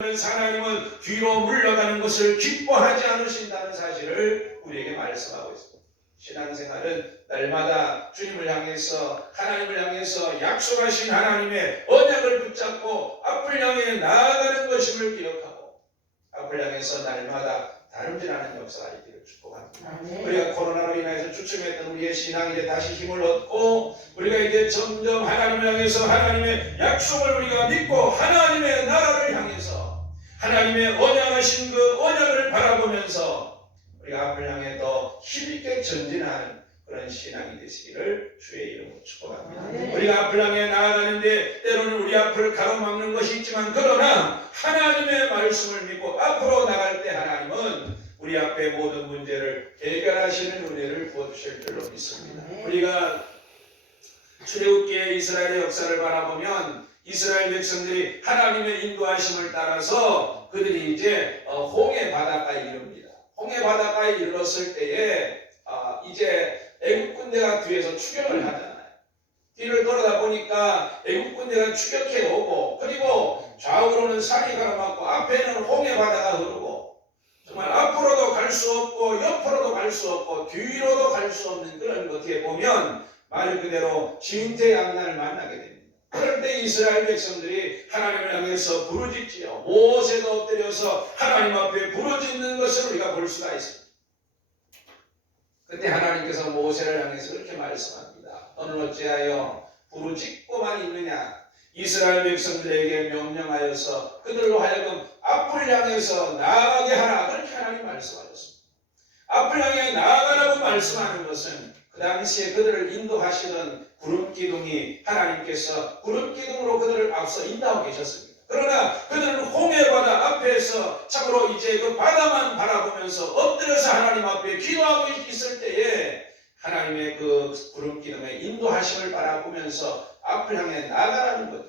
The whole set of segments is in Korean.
하나님은 뒤로 물러가는 것을 기뻐하지 않으신다는 사실을 우리에게 말씀하고 있습니다. 신앙생활은 날마다 주님을 향해서 하나님을 향해서 약속하신 하나님의 언약을 붙잡고 앞을 향해 나아가는 것임을 기억하고 앞을 향해서 날마다 다름질하는 역사가 있기를 축복합니다. 우리가 코로나로 인해서 주춤했던 우리의 신앙이 이제 다시 힘을 얻고 우리가 이제 점점 하나님을 향해서 하나님의 약속을 우리가 믿고 하나님의 나라를 향해서 하나님의 언약하신 그 언약을 바라보면서 우리가 앞을 향해 더 힘있게 전진하는 그런 신앙이 되시기를 주의 이름으로 축복합니다. 우리가 앞을 향해 나아가는데 때로는 우리 앞을 가로막는 것이 있지만 그러나 하나님의 말씀을 믿고 앞으로 나갈 때 하나님은 우리 앞에 모든 문제를 해결하시는 은혜를 부어주실 줄로 믿습니다. 우리가 출애굽기의 이스라엘의 역사를 바라보면 이스라엘 백성들이 하나님의 인도하심을 따라서 그들이 이제 홍해 바닷가에 이릅니다. 홍해 바닷가에 이르렀을 때에 이제 애국 군대가 뒤에서 추격을 하잖아요. 뒤를 돌아다 보니까 애국 군대가 추격해 오고 그리고 좌우로는 산이 가로막고 앞에는 홍해 바다가 흐르고 정말 앞으로도 갈 수 없고 옆으로도 갈 수 없고 뒤로도 갈 수 없는 그런 어떻게 보면 말 그대로 진퇴양난을 만나게 됩니다. 그럴 때 이스라엘 백성들이 하나님을 향해서 부르짖지요. 모세도 엎드려서 하나님 앞에 부르짖는 것을 우리가 볼 수가 있습니다. 그때 하나님께서 모세를 향해서 그렇게 말씀합니다. 너는 어찌하여 부르짖고만 있느냐. 이스라엘 백성들에게 명령하여서 그들로 하여금 앞을 향해서 나아가게 하라. 그렇게 하나님 말씀하셨습니다. 앞을 향해 나아가라고 말씀하는 것은 그 당시에 그들을 인도하시던 구름기둥이 하나님께서 구름기둥으로 그들을 앞서 인도하고 계셨습니다. 그러나 그들은 홍해바다 앞에서 참으로 이제 그 바다만 바라보면서 엎드려서 하나님 앞에 기도하고 있을 때에 하나님의 그 구름기둥의 인도하심을 바라보면서 앞을 향해 나아가라는 거죠.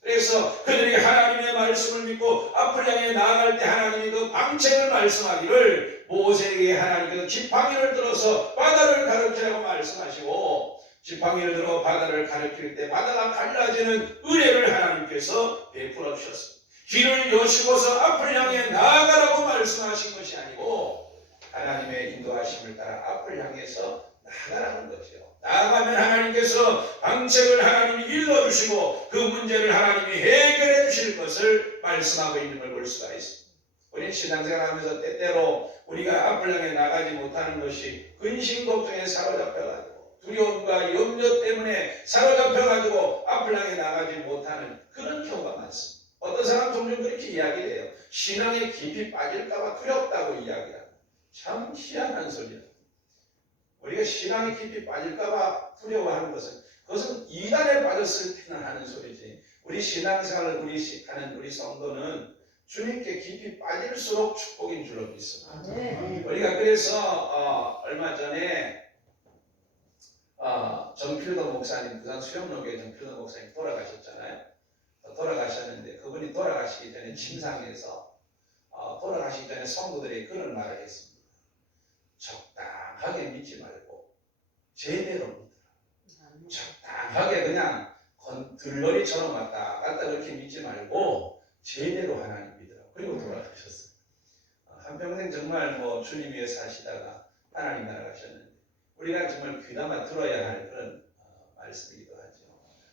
그래서 그들이 하나님의 말씀을 믿고 앞을 향해 나아갈 때 하나님이 그 방책을 말씀하기를 모세에게 하나님께서 지팡이를 들어서 바다를 가르치라고 말씀하시고 지팡이를 들어 바다를 가르칠 때 바다가 갈라지는 은혜를 하나님께서 베풀어 주셨습니다. 길을 여시고서 앞을 향해 나아가라고 말씀하신 것이 아니고 하나님의 인도하심을 따라 앞을 향해서 나아가라는 거죠. 나아가면 하나님께서 방책을 하나님이 일러주시고 그 문제를 하나님이 해결해 주실 것을 말씀하고 있는 걸 볼 수가 있습니다. 우리 신앙생활하면서 때때로 우리가 앞을 향해 나가지 못하는 것이 근심 걱정에 사로잡혀가지고 두려움과 염려 때문에 사로잡혀가지고 앞을 향해 나가지 못하는 그런 경우가 많습니다. 어떤 사람 종종 그렇게 이야기해요. 신앙에 깊이 빠질까봐 두렵다고 이야기합니다. 참 희한한 소리예요. 우리가 신앙에 깊이 빠질까봐 두려워하는 것은 그것은 이단에 빠졌을 때는 하는 소리지. 우리 신앙생활을 하는 우리 성도는 주님께 깊이 빠질수록 축복인 줄로 믿습니다. 우리가 그래서 얼마 전에 정필도 목사님, 부산 수영로교회 정필도 목사님 돌아가셨잖아요. 돌아가셨는데 그분이 돌아가시기 전에 침상에서 돌아가시기 전에 성도들이 그런 말을 했습니다. 적당하게 믿지 말고 제대로 믿으라. 적당하게 그냥 들러리처럼 왔다 갔다 그렇게 믿지 말고 제대로 하나님 믿으라. 그리고 돌아가셨어요. 한평생 정말 주님 위해 사시다가 하나님 나아가셨는데 우리가 정말 귀담아 들어야 할 그런 말씀이기도 하죠.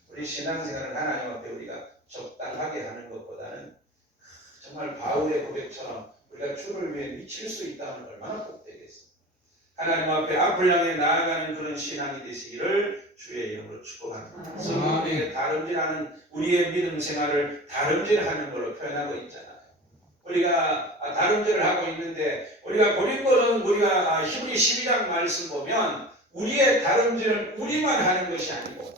우리 신앙생활은 하나님 앞에 우리가 적당하게 하는 것보다는 정말 바울의 고백처럼 우리가 주를 위해 미칠 수 있다면 얼마나 복되겠습니까? 하나님 앞에 앞을 향해 나아가는 그런 신앙이 되시기를 주의 이름으로 축복합니다. 성경에 다름질하는 우리의 믿음 생활을 다름질하는 걸로 표현하고 있잖아요. 우리가 다름질을 하고 있는데 우리가 고린도는 우리가 히브리 12장 말씀 보면 우리의 다름질은 우리만 하는 것이 아니고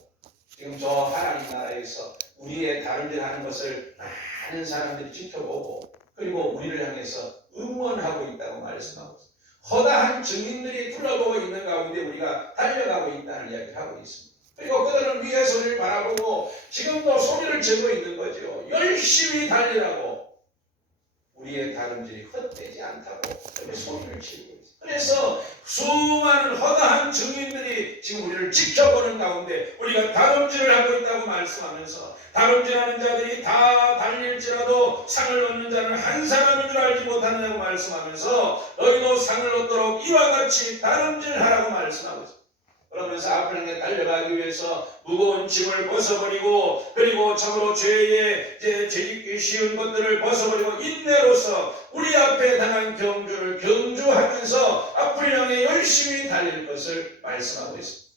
지금 저 하나님 나라에서 우리의 다름질하는 것을 많은 사람들이 지켜보고 그리고 우리를 향해서 응원하고 있다고 말씀하고 있습니다. 허다한 증인들이 둘러보고 있는 가운데 우리가 달려가고 있다는 이야기를 하고 있습니다. 그리고 그들은 위의 소리를 바라보고 지금도 소리를 지르고 있는 거죠. 열심히 달리라고 우리의 다름질이 헛되지 않다고 그렇게 소리를 치고 있어요. 그래서 수많은 허다한 증인들이 지금 우리를 지켜보는 가운데 우리가 다름질을 하고 있다고 말씀하면서, 다름질하는 자들이 다 달릴지라도 상을 얻는 자는 한 사람인 줄 알지 못하느냐고 말씀하면서 너희도 상을 얻도록 이와 같이 다름질하라고 말씀하고 있습니다. 그러면서 앞을 향해 달려가기 위해서 무거운 짐을 벗어버리고, 그리고 참으로 죄에 죄짓기 쉬운 것들을 벗어버리고 인내로서 우리 앞에 당한 경주를 경주하면서 앞을 향해 열심히 달릴 것을 말씀하고 있습니다.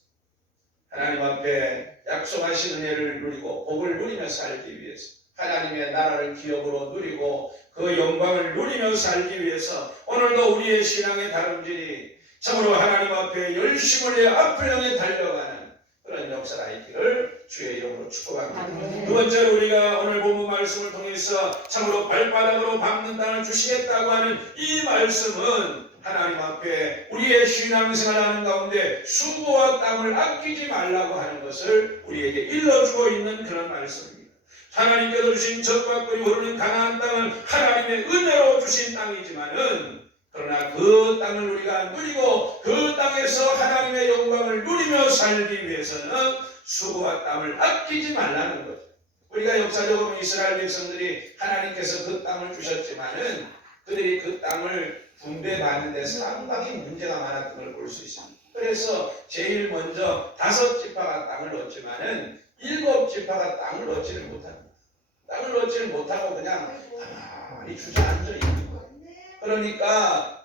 하나님 앞에 약속하신 은혜를 누리고 복을 누리며 살기 위해서, 하나님의 나라를 기업으로 누리고 그 영광을 누리며 살기 위해서 오늘도 우리의 신앙의 다름질이 참으로 하나님 앞에 열심을 내 앞을 향해 달려가는 그런 역사가 있기를 주의 이름으로 축복합니다. 두 번째로 우리가 오늘 본문 말씀을 통해서 참으로 발바닥으로 밟는 땅을 주시겠다고 하는 이 말씀은 하나님 앞에 우리의 신앙생활 하는 가운데 수고와 땀을 아끼지 말라고 하는 것을 우리에게 일러주고 있는 그런 말씀입니다. 하나님께서 주신 젖과 꿀이 흐르는 가나안 땅은 하나님의 은혜로 주신 땅이지만은, 그러나 그 땅을 우리가 누리고 그 땅에서 하나님의 영광을 누리며 살기 위해서는 수고와 땀을 아끼지 말라는 거죠. 우리가 역사적으로 이스라엘 백성들이 하나님께서 그 땅을 주셨지만은 그들이 그 땅을 분배받는 데 상당히 문제가 많았던 걸 볼 수 있습니다. 그래서 제일 먼저 5지파가 땅을 얻지만은 7지파가 땅을 얻지를 못합니다. 땅을 얻지를 못하고 그냥 가만히 주저앉아 있는 거예요. 그러니까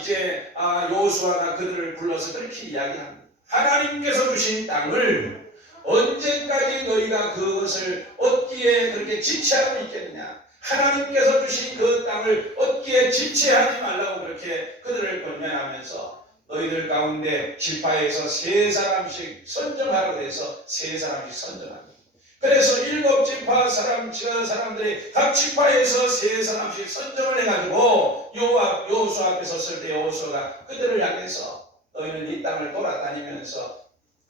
이제 여호수아가 그들을 불러서 그렇게 이야기합니다. 하나님께서 주신 땅을 언제까지 너희가 그것을 얻기에 그렇게 지체하고 있겠느냐. 하나님께서 주신 그 땅을 얻기에 지체하지 말라고 그렇게 그들을 권면하면서 너희들 가운데 지파에서 3사람씩 선정하라 그래서 3사람씩 선정합니다. 그래서 7지파 사람들이 각 지파에서 3사람씩 선정을 해가지고 여호수아 앞에 섰을 때 여호수아가 그들을 향해서 너희는 이 땅을 돌아다니면서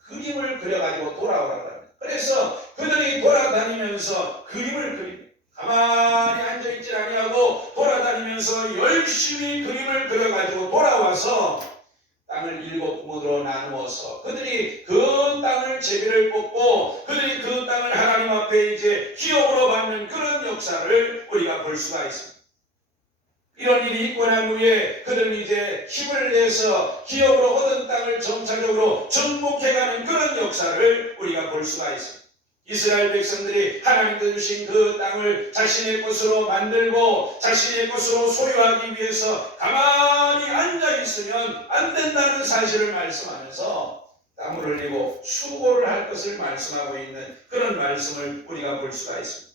그림을 그려가지고 돌아오라고 합니다. 그래서 그들이 돌아다니면서 그림을 그립니다. 가만히 앉아있지 아니하고 돌아다니면서 열심히 그림을 그려가지고 돌아와서 땅을 7부문으로 나누어서 그들이 그 땅을 제비를 뽑고 그들이 그 땅을 하나님 앞에 이제 기업으로 받는 그런 역사를 우리가 볼 수가 있습니다. 이런 일이 있고 난 후에 그들은 이제 힘을 내서 기업으로 얻은 땅을 점차적으로 정복해가는 그런 역사를 우리가 볼 수가 있습니다. 이스라엘 백성들이 하나님께서 주신 그 땅을 자신의 것으로 만들고 자신의 것으로 소유하기 위해서 가만히 앉아있으면 안 된다는 사실을 말씀하면서 땀을 흘리고 수고를 할 것을 말씀하고 있는 그런 말씀을 우리가 볼 수가 있습니다.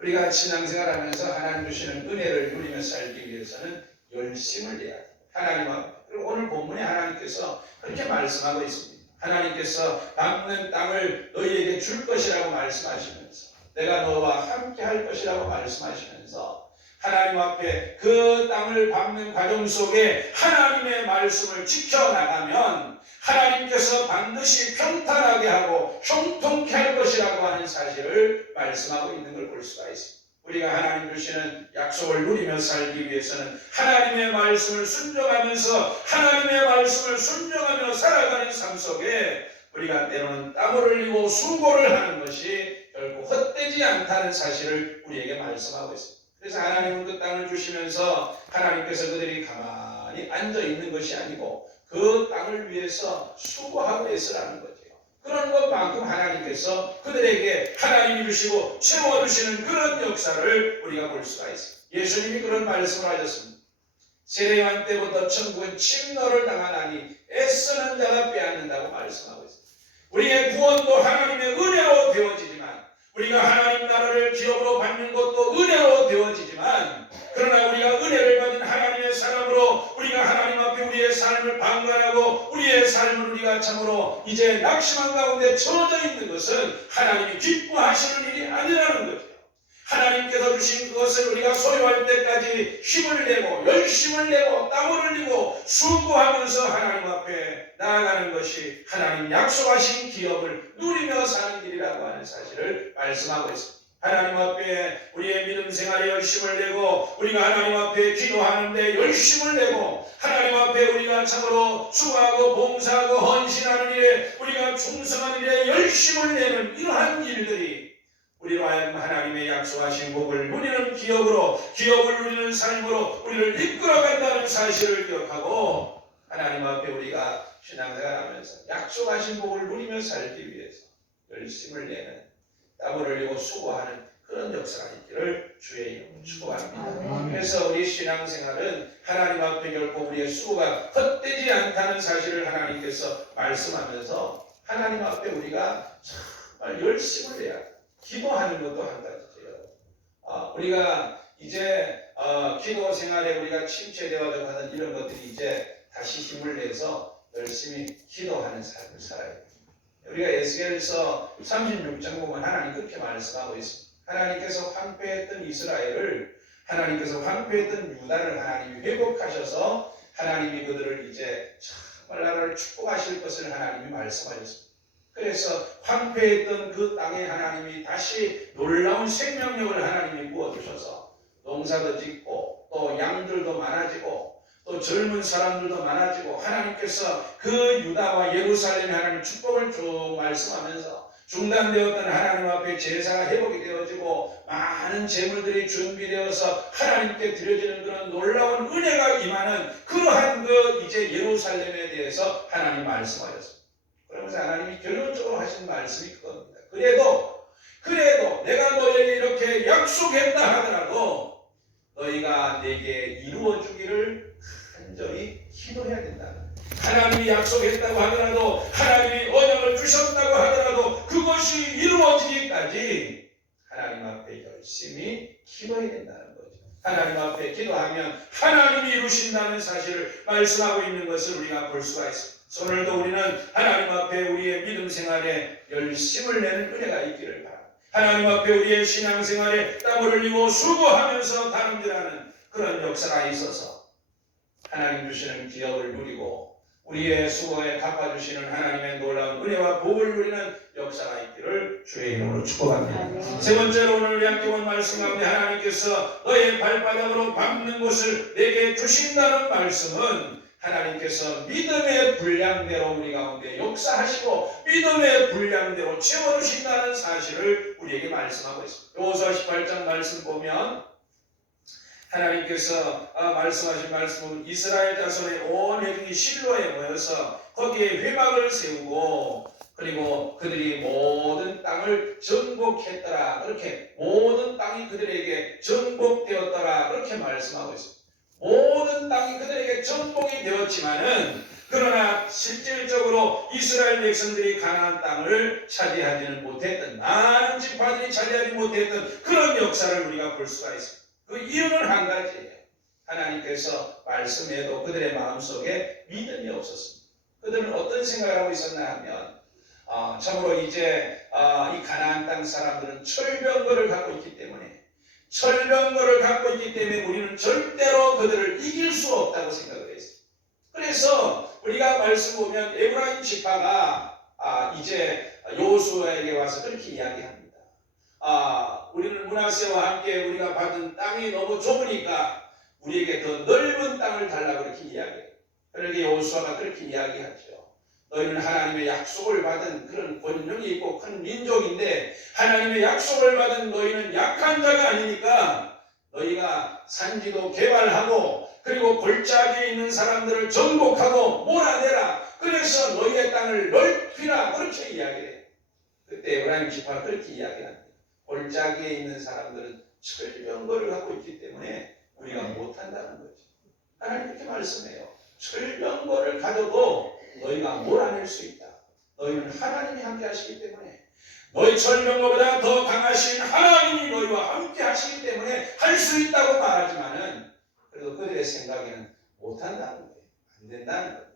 우리가 신앙생활하면서 하나님 주시는 은혜를 누리며 살기 위해서는 열심을 내야 합니다. 하나님 앞에. 그리고 오늘 본문에 하나님께서 그렇게 말씀하고 있습니다. 하나님께서 밟는 땅을 너희에게 줄 것이라고 말씀하시면서 내가 너와 함께 할 것이라고 말씀하시면서 하나님 앞에 그 땅을 밟는 과정 속에 하나님의 말씀을 지켜나가면 하나님께서 반드시 평탄하게 하고 형통케 할 것이라고 하는 사실을 말씀하고 있는 걸 볼 수가 있습니다. 우리가 하나님 주시는 약속을 누리며 살기 위해서는 하나님의 말씀을 순종하면서 하나님의 말씀을 순종하며 살아가는 삶 속에 우리가 때로는 땀을 흘리고 수고를 하는 것이 결국 헛되지 않다는 사실을 우리에게 말씀하고 있습니다. 그래서 하나님은 그 땅을 주시면서 하나님께서 그들이 가만히 앉아 있는 것이 아니고 그 땅을 위해서 수고하고 애쓰라는 거죠. 그런 것만큼 하나님께서 그들에게 하나님이 주시고 채워주시는 그런 역사를 우리가 볼 수가 있습니다. 예수님이 그런 말씀을 하셨습니다. 세례요한 때부터 천국은 침노를 당하나니 애쓰는 자가 빼앗는다고 말씀하고 있습니다. 우리의 구원도 하나님의 은혜로 되어지지만 우리가 하나님 나라를 기업으로 받는 것도 은혜로 되어지지만 그러나 우리가 은혜를 받은 하나님의 사람으로 우리가 하나님 앞에 우리의 삶을 방관하고 우리의 삶을 우리가 참으로 이제 낙심한 가운데 처져 있는 것은 하나님이 기뻐하시는 일이 아니라는 거죠. 하나님께서 주신 그것을 우리가 소유할 때까지 힘을 내고 열심을 내고 땀을 흘리고 수고하면서 하나님 앞에 나아가는 것이 하나님 약속하신 기업을 누리며 사는 길이라고 하는 사실을 말씀하고 있습니다. 하나님 앞에 우리의 믿음 생활에 열심을 내고 우리가 하나님 앞에 기도하는데 열심을 내고 하나님 앞에 우리가 참으로 수고하고 봉사하고 헌신하는 일에 우리가 충성하는 일에 열심을 내는 이러한 일들이 우리로 하여금 하나님의 약속하신 복을 누리는 기업을 누리는 삶으로 우리를 이끌어간다는 사실을 기억하고 하나님 앞에 우리가 신앙생활하면서 약속하신 복을 누리며 살기 위해서 열심을 내는 땀을 흘리고 수고하는 그런 역사가 있기를 주의 이름으로 축복합니다. 그래서 우리 신앙생활은 하나님 앞에 결코 우리의 수고가 헛되지 않다는 사실을 하나님께서 말씀하면서 하나님 앞에 우리가 정말 열심을 내야 합니다. 기도하는 것도 한 가지예요. 우리가 이제 기도 생활에 우리가 침체되어져 가는 이런 것들이 이제 다시 힘을 내서 열심히 기도하는 삶을 살아야 돼요. 우리가 에스겔서 36장 보면 하나님 그렇게 말씀하고 있습니다. 하나님께서 황폐했던 이스라엘을 하나님께서 황폐했던 유다를 하나님이 회복하셔서 하나님이 그들을 이제 정말 나라를 축복하실 것을 하나님이 말씀하셨습니다. 그래서 황폐했던 그 땅에 하나님이 다시 놀라운 생명력을 하나님이 부어주셔서 농사도 짓고 또 양들도 많아지고 또 젊은 사람들도 많아지고 하나님께서 그 유다와 예루살렘에 하나님 축복을 쭉 말씀하면서 중단되었던 하나님 앞에 제사가 회복이 되어지고 많은 제물들이 준비되어서 하나님께 드려지는 그런 놀라운 은혜가 임하는 그러한 그 이제 예루살렘에 대해서 하나님 말씀하셨습니다. 그러면서 하나님이 결론적으로 하신 말씀이 그겁니다. 그래도 내가 너에게 이렇게 약속했다 하더라도 너희가 내게 이루어 주기를 간절히 기도해야 된다. 하나님이 약속했다고 하더라도 하나님이 언약을 주셨다고 하더라도 그것이 이루어지기까지 하나님 앞에 열심히 기도해야 된다는 거죠. 하나님 앞에 기도하면 하나님이 이루신다는 사실을 말씀하고 있는 것을 우리가 볼 수가 있습니다. 오늘도 우리는 하나님 앞에 우리의 믿음 생활에 열심을 내는 은혜가 있기를 바랍니다. 하나님 앞에 우리의 신앙생활에 땀을 흘리고 수고하면서 다름질하는 그런 역사가 있어서 하나님 주시는 기업을 누리고 우리의 수고에 갚아주시는 하나님의 놀라운 은혜와 복을 누리는 역사가 있기를 주의 이름으로 축복합니다. 세 번째로 오늘 우리 함께 본 말씀 가운데 하나님께서 너의 발바닥으로 밟는 곳을 내게 주신다는 말씀은 하나님께서 믿음의 분량대로 우리 가운데 역사하시고 믿음의 분량대로 채워주신다는 사실을 우리에게 말씀하고 있습니다. 여호수아 18장 말씀 보면 하나님께서 말씀하신 말씀은 이스라엘 자손의 온 회중이 실로에 모여서 거기에 회막을 세우고 그리고 그들이 모든 땅을 정복했더라. 그렇게 모든 땅이 그들에게 정복되었더라. 그렇게 말씀하고 있습니다. 모든 땅이 그들에게 정복이 되었지만은 그러나 실질적으로 이스라엘 백성들이 가나안 땅을 차지하지는 못했던 많은 지파들이 차지하지 못했던 그런 역사를 우리가 볼 수가 있습니다. 그 이유는 한 가지예요. 하나님께서 말씀해도 그들의 마음속에 믿음이 없었습니다. 그들은 어떤 생각을 하고 있었나 하면 참으로 이제 이 가나안 땅 사람들은 철병거를 갖고 있기 때문에 우리는 절대로 그들을 이길 수 없다고 생각을 했어요. 그래서 우리가 말씀 보면 에브라임 지파가 이제 여호수아에게 와서 그렇게 이야기합니다. 우리는 므낫세와 함께 우리가 받은 땅이 너무 좁으니까 우리에게 더 넓은 땅을 달라고 그렇게 이야기해요. 그러게 여호수아가 그렇게 이야기하죠. 너희는 하나님의 약속을 받은 그런 권능이 있고 큰 민족인데 하나님의 약속을 받은 너희는 약한 자가 아니니까 너희가 산지도 개발하고 그리고 골짜기에 있는 사람들을 정복하고 몰아내라. 그래서 너희의 땅을 넓히라. 그렇게 이야기해요. 그때 에브라임 지파가 그렇게 이야기합니다. 골짜기에 있는 사람들은 철병거를 갖고 있기 때문에 우리가 못한다는 거죠. 하나님 그렇게 말씀해요. 철병거를 가져도 너희가 몰아낼 수 있다. 너희는 하나님이 함께 하시기 때문에 너희 철병거보다 더 강하신 하나님이 너희와 함께 하시기 때문에 할 수 있다고 말하지만은 그래도 그들의 생각에는 못한다는 거예요. 안 된다는 거예요.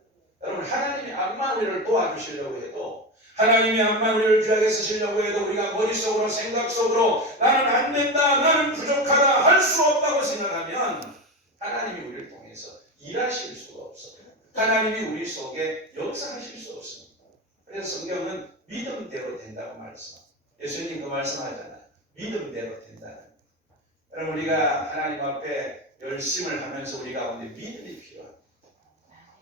여러분 하나님이 암만 우리를 도와주시려고 해도 하나님이 암만 우리를 귀하게 쓰시려고 해도 우리가 머릿속으로 생각 속으로 나는 안 된다, 나는 부족하다, 할 수 없다고 생각하면 하나님이 우리를 통해서 일하실 수가 없어요. 하나님이 우리 속에 역사하실 수 없습니다. 그래서 성경은 믿음대로 된다고 말씀합니다. 예수님 그 말씀하잖아요. 믿음대로 된다는 거예요. 여러분 우리가 하나님 앞에 열심을 하면서 우리 가운데 믿음이 필요합니다.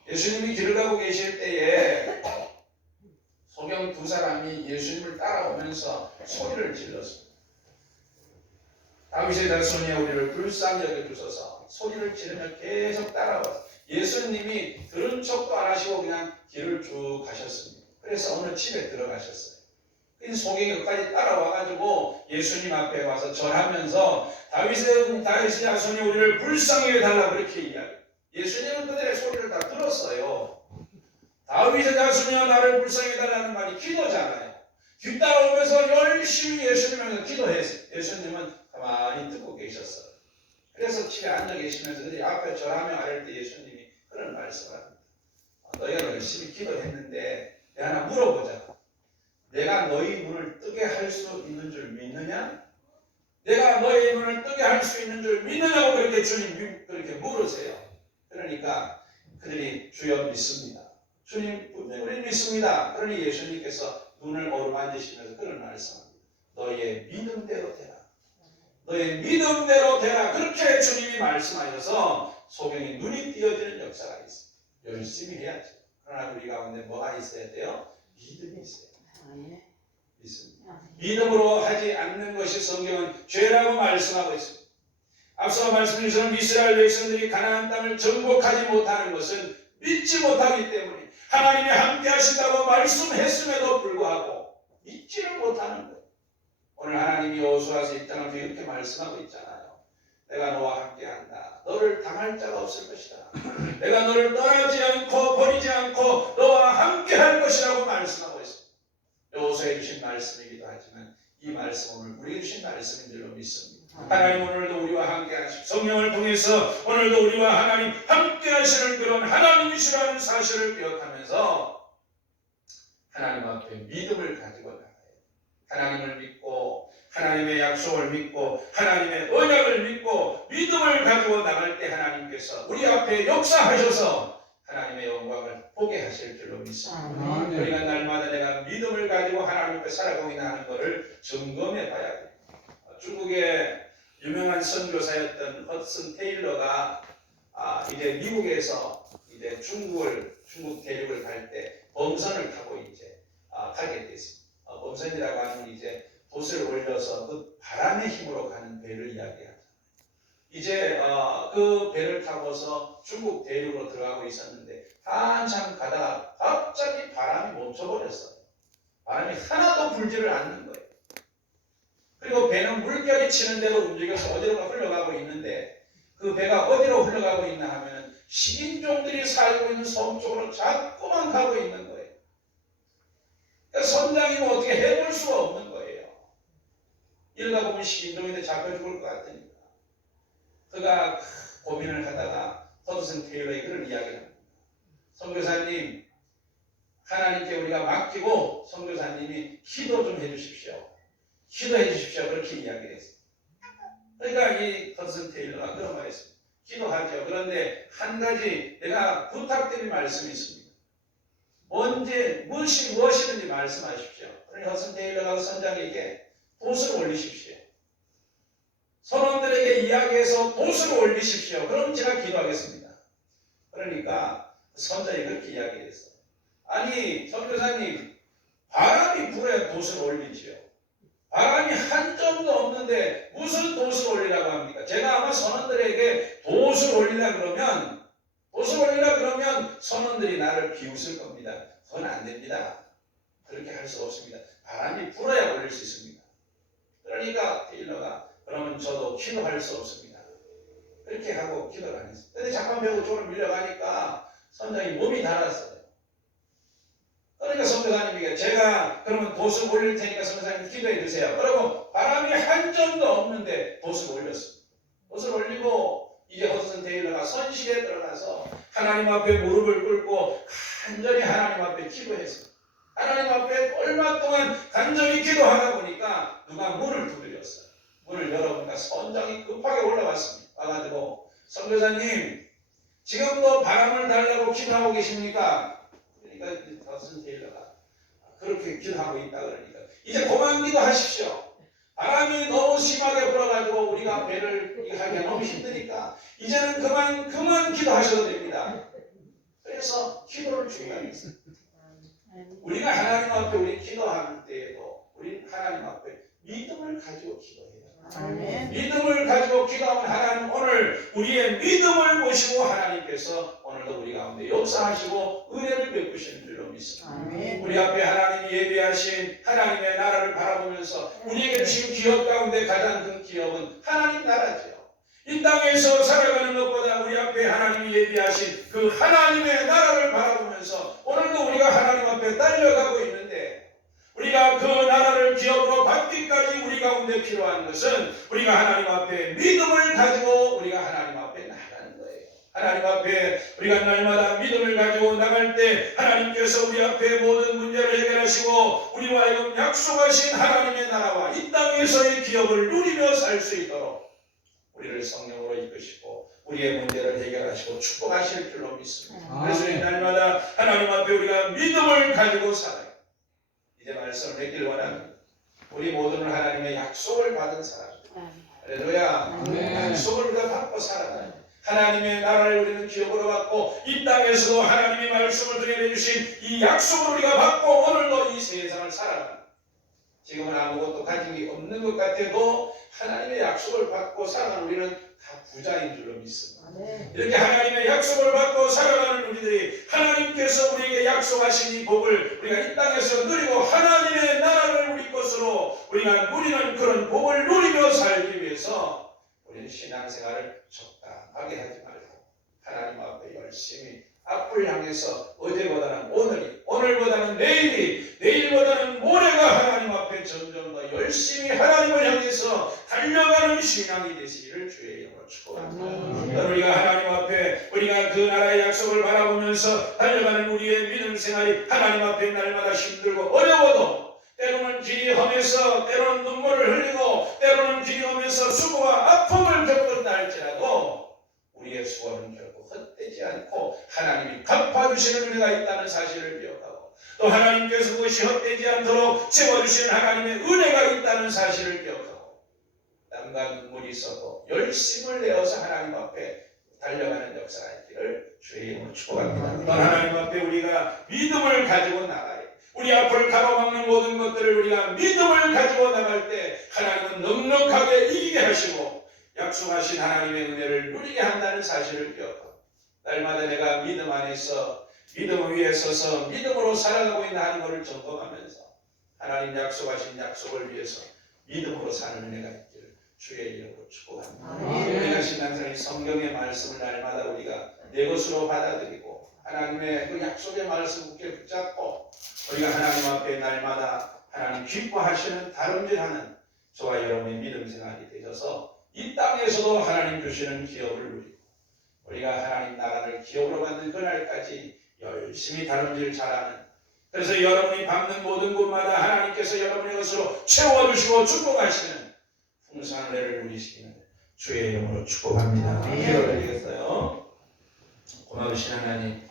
예수님이 길을 가고 계실 때에 소경 두 사람이 예수님을 따라오면서 소리를 질렀습니다. 다윗의 자손이여 우리를 불쌍히 여겨주소서. 소리를 지르며 계속 따라왔어요. 예수님이 들은 척도 안 하시고 그냥 길을 쭉 가셨습니다. 그래서 어느 집에 들어가셨어요. 그 소경이 끝까지 따라와가지고 예수님 앞에 와서 절하면서 다윗의 자손이 우리를 불쌍히 여겨달라 그렇게 이야기해요. 예수님은 그들의 소리를 다 들었어요. 다윗의 자손이여 나를 불쌍히 해달라는 말이 기도잖아요. 뒤따라오면서 열심히 예수님을 기도했어요. 예수님은 가만히 듣고 계셨어요. 그래서 집에 앉아 계시면서 그들이 앞에 절하며 아랠 때 예수님이 그런 말씀을 합니다. 너희가 열심히 기도했는데 내가 하나 물어보자. 내가 너희 눈을 뜨게 할 수 있는 줄 믿느냐? 내가 너희 눈을 뜨게 할 수 있는 줄 믿느냐고 그렇게 주님 그렇게 물으세요. 그러니까 그들이 주여 믿습니다. 주님 우리 믿습니다. 그러니 예수님께서 눈을 어루만지시면서 그런 말씀합니다. 너의 믿음대로 되라. 너의 믿음대로 되라. 그렇게 주님이 말씀하셔서 소경이 눈이 띄어지는 역사가 있습니다. 열심히 해야죠. 그러나 우리 가운데 뭐가 있어야 돼요? 믿음이 있어야 돼요. 믿습니다. 믿음으로 하지 않는 것이 성경은 죄라고 말씀하고 있습니다. 앞서 말씀드린 것처럼 이스라엘 백성들이 가나안 땅을 정복하지 못하는 것은 믿지 못하기 때문에 하나님이 함께 하신다고 말씀했음에도 불구하고 믿지를 못하는 거예요. 오늘 하나님이 여호수아서 1장을 이렇게 말씀하고 있잖아요. 내가 너와 함께 한다. 너를 당할 자가 없을 것이다. 내가 너를 떠나지 않고 버리지 않고 너와 함께 할 것이라고 말씀하고 있습니다. 여호수아에 주신 말씀이기도 하지만 이 말씀은 우리에게 주신 말씀인 줄로 믿습니다. 하나님 오늘도 우리와 함께 하시고 성령을 통해서 오늘도 우리와 하나님 함께 하시는 그런 하나님이시라는 사실을 기억하면서 하나님 앞에 믿음을 가지고 나가요. 하나님을 믿고 하나님의 약속을 믿고 하나님의 언약을 믿고 믿음을 가지고 나갈 때 하나님께서 우리 앞에 역사하셔서 하나님의 영광을 보게 하실 줄로 믿습니다. 우리가 날마다 내가 믿음을 가지고 하나님 앞에 살아가고 있나 하는 것을 점검해 봐야 돼요. 중국의 유명한 선교사였던 허드슨 테일러가 이제 미국에서 이제 중국 대륙을 갈 때 범선을 타고 이제 가게 됐습니다. 범선이라고 하는 이제 돛을 올려서 그 바람의 힘으로 가는 배를 이야기하죠. 이제 그 배를 타고서 중국 대륙으로 들어가고 있었는데 한참 가다가 갑자기 바람이 멈춰버렸어요. 바람이 하나도 불지를 않는 거예요. 그리고 배는 물결이 치는 대로 움직여서 어디론가 흘러가고 있는데 그 배가 어디로 흘러가고 있나 하면 식인종들이 살고 있는 섬 쪽으로 자꾸만 가고 있는 거예요. 그러니까 선장이면 어떻게 해볼 수가 없는 거예요. 이러다 보면 식인종인데 잡혀 죽을 것 같으니까. 그가 고민을 하다가 허드슨 테일러의 그런 이야기를 합니다. 선교사님, 하나님께 우리가 맡기고 선교사님이 기도 좀 해주십시오. 기도해 주십시오. 그렇게 이야기했어요. 그러니까 이 허드슨 테일러가 그런 말을 했습니다. 기도하죠. 그런데 한 가지 내가 부탁드릴 말씀이 있습니다. 무엇이든지 말씀하십시오. 그러니 허드슨 테일러가 선장에게 돛을 올리십시오. 선원들에게 이야기해서 돛을 올리십시오. 그럼 제가 기도하겠습니다. 그러니까 선장이 그렇게 이야기했어요. 아니 선교사님, 바람이 불어야 돛을 올리지요. 바람이 한 점도 없는데 무슨 돛을 올리라고 합니까? 제가 아마 선원들에게 돛을 올리라 그러면 선원들이 나를 비웃을 겁니다. 그건 안 됩니다. 그렇게 할 수 없습니다. 바람이 불어야 올릴 수 있습니다. 그러니까 테일러가 그러면 저도 기도할 수 없습니다. 그렇게 하고 기도를 안 했어요. 근데 잠깐 배고 쪽으로 밀려가니까 선장이 몸이 달았어요. 그러니까 선교사님에게 제가 그러면 돛을 올릴 테니까 선교사님 기도해 주세요. 그러고 바람이 한 점도 없는데 돛을 올렸습니다. 돛을 올리고 이제 허드슨 테일러가 선실에 들어가서 하나님 앞에 무릎을 꿇고 간절히 하나님 앞에 기도했습니다. 하나님 앞에 얼마 동안 간절히 기도하다 보니까 누가 문을 두드렸어요. 문을 열어보니까 선장이 급하게 올라왔습니다. 와가지고 선교사님 지금도 바람을 달라고 기도하고 계십니까? 그러니까 허드슨 테일러가 그렇게 기도하고 있다 그러니까 이제 그만 기도하십시오. 바람이 너무 심하게 불어가지고 우리가 배를 하기가 너무 힘드니까 이제는 그만 기도하셔도 됩니다. 그래서 기도를 중요합니다. 우리가 하나님 앞에 우리 기도하는 때에도 우리 하나님 앞에 믿음을 가지고 기도해요. 아멘. 믿음을 가지고 기도하면 하나님 오늘 우리의 믿음을 보시고 하나님께서 오늘도 우리 가운데 역사하시고 은혜를 베푸시는 줄로 믿습니다. 아멘. 우리 앞에 하나님이 예비하신 하나님의 나라를 바라보면서 우리에게 주신 기업 가운데 가장 큰 기업은 하나님 나라죠. 이 땅에서 살아가는 것보다 우리 앞에 하나님이 예비하신 그 하나님의 나라를 바라보면서 오늘도 우리가 하나님 앞에 달려가고 있는데 우리가 그 나라를 기업으로 받기까지 우리 가운데 필요한 것은 우리가 하나님 앞에 믿음을 가지고 우리가 하나님 앞에 나가는 거예요. 하나님 앞에 우리가 날마다 믿음을 가지고 나갈 때 하나님께서 우리 앞에 모든 문제를 해결하시고 우리와 하여금 약속하신 하나님의 나라와 이 땅에서의 기업을 누리며 살 수 있도록 우리를 성령으로 이끄시고 우리의 문제를 해결하시고 축복하실 줄로 믿습니다. 그래서 이 날마다 하나님 앞에 우리가 믿음을 가지고 살아요. 이제 말씀을 맺기를 원합니다. 우리 모두는 하나님의 약속을 받은 사람입니다. 할렐루야. 약속을 우리가 받고 살아가요. 하나님의 나라를 우리는 기업으로 받고 이 땅에서도 하나님의 말씀을 통해 내주신 이 약속을 우리가 받고 오늘도 이 세상을 살아갑니다. 지금은 아무것도 가진 게 없는 것 같아도 하나님의 약속을 받고 살아가는 우리는 다 부자인 줄로 믿습니다. 이렇게 하나님의 약속을 받고 살아가는 우리들이 하나님께서 우리에게 약속하신 이 복을 우리가 이 땅에서 누리고 하나님의 나라를 우리 것으로 우리가 누리는 그런 복을 누리며 살기 위해서 우리는 신앙생활을 적당하게 하지 말고 하나님 앞에 열심히 앞을 향해서 어제보다는 오늘이, 오늘보다는 내일이, 내일보다는 모레가 하나님 앞에 점점 더 열심히 하나님을 향해서 달려가는 신앙이 되시기를 주의 이름으로 축복합니다. 우리가 하나님 앞에 우리가 그 나라의 약속을 바라보면서 달려가는 우리의 믿음 생활이 하나님 앞에 날마다 힘들고 어려워도 때로는 길이 험해서 때로는 눈물을 흘리고 때로는 길이 험해서 수고와 아픔을 겪는다 할지라도 우리의 수고는 결코 헛되지 않고 하나님이 갚아주시는 은혜가 있다는 사실을 기억하고 또 하나님께서 그것이 헛되지 않도록 채워주시는 하나님의 은혜가 있다는 사실을 기억하고 땀과 눈물이 있어도 열심을 내어서 하나님 앞에 달려가는 역사가 있기를 주의 이름으로 축복합니다. 또 하나님 앞에 우리가 믿음을 가지고 나가요. 우리 앞을 가로막는 모든 것들을 우리가 믿음을 가지고 나갈 때 하나님은 넉넉하게 이기게 하시고 약속하신 하나님의 은혜를 누리게 한다는 사실을 기억하고 날마다 내가 믿음 안에서 믿음 위에 서서 믿음으로 살아가고 있는 하는 것을 점검하면서 하나님 약속하신 약속을 위해서 믿음으로 사는 은혜가 있기를 주의 이름으로 축복합니다. 우리가 신앙생활 성경의 말씀을 날마다 우리가 내 것으로 받아들이고 하나님의 그 약속의 말씀 굳게 붙잡고 우리가 하나님 앞에 날마다 하나님 기뻐하시는 다름질하는 저와 여러분의 믿음 생활이 되셔서 이 땅에서도 하나님 주시는 기업을 누리고 우리가 하나님 나라를 기업으로 받는 그날까지 열심히 다름질 잘하는 그래서 여러분이 밟는 모든 곳마다 하나님께서 여러분의 것으로 채워주시고 축복하시는 풍성한 은혜를 누리시기는 주의 이름으로 축복합니다. 기도드리겠어요. 고마우신 하나님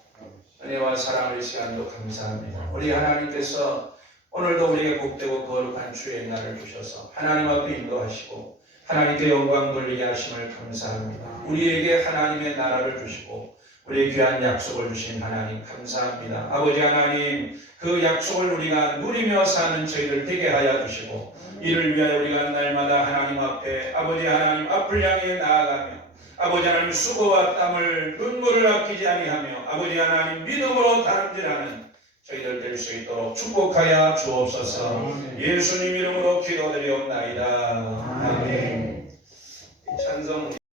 은혜와 사랑을 이 시간도 감사합니다. 우리 하나님께서 오늘도 우리에게 복되고 거룩한 주의 날을 주셔서 하나님 앞에 인도하시고 하나님께 영광 돌리게 하심을 감사합니다. 우리에게 하나님의 나라를 주시고 우리의 귀한 약속을 주신 하나님 감사합니다. 아버지 하나님 그 약속을 우리가 누리며 사는 저희들 되게 하여 주시고 이를 위하여 우리가 날마다 하나님 앞에 아버지 하나님 앞을 향해 나아가며 아버지 하나님 수고와 땀을 눈물을 아끼지 아니하며 아버지 하나님 믿음으로 다름질하는 저희들 될 수 있도록 축복하여 주옵소서. 예수님 이름으로 기도드리옵나이다. 아멘. 찬송